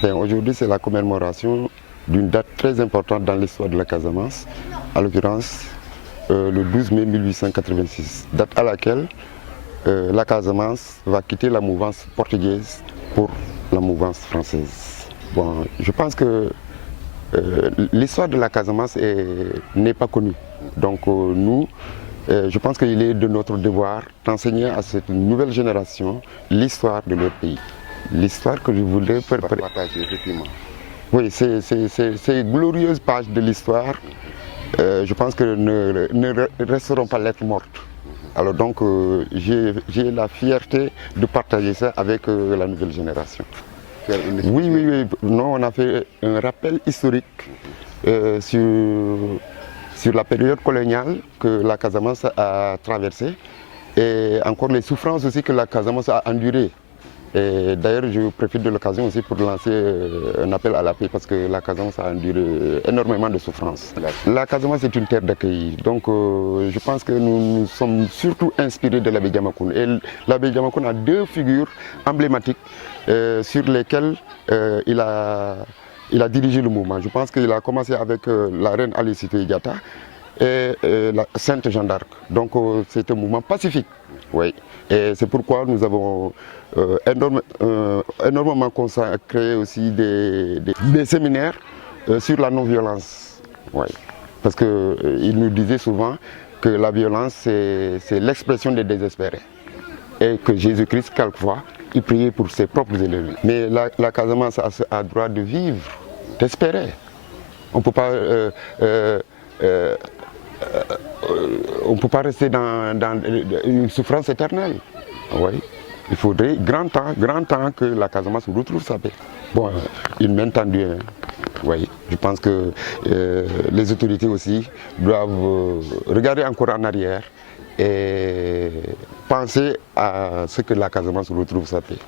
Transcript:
Enfin, aujourd'hui, c'est la commémoration d'une date très importante dans l'histoire de la Casamance, à l'occurrence le 12 mai 1886, date à laquelle la Casamance va quitter la mouvance portugaise pour la mouvance française. Bon, je pense que l'histoire de la Casamance n'est pas connue. Donc nous, je pense qu'il est de notre devoir d'enseigner à cette nouvelle génération l'histoire de leur pays. L'histoire que je voudrais partager, effectivement. Oui, ces glorieuses pages de l'histoire, je pense que ne resteront pas lettres mortes. Alors donc, j'ai la fierté de partager ça avec la nouvelle génération. Oui. Non, on a fait un rappel historique sur la période coloniale que la Casamance a traversée et encore les souffrances aussi que la Casamance a endurées. D'ailleurs, je profite de l'occasion aussi pour lancer un appel à la paix parce que la Casamance a enduré énormément de souffrances. La Casamance est une terre d'accueil, donc je pense que nous sommes surtout inspirés de l'abbé Diamacoune. Et l'abbé Diamacoune a deux figures emblématiques sur lesquelles il a dirigé le mouvement. Je pense qu'il a commencé avec la reine Aline Sitoé Diatta et la Sainte Jeanne d'Arc. Donc c'est un mouvement pacifique. Oui. Et c'est pourquoi nous avons énormément consacré aussi des séminaires sur la non-violence. Oui. Parce qu'il nous disait souvent que la violence, c'est l'expression des désespérés. Et que Jésus-Christ, quelquefois, il priait pour ses propres ennemis. Mais la Casamance a le droit de vivre, d'espérer. On ne peut pas... on ne peut pas rester dans une souffrance éternelle. Oui. Il faudrait grand temps que la Casamance retrouve sa paix. Bon, une main tendue. Hein. Oui. Je pense que les autorités aussi doivent regarder encore en arrière et penser à ce que la Casamance retrouve sa paix.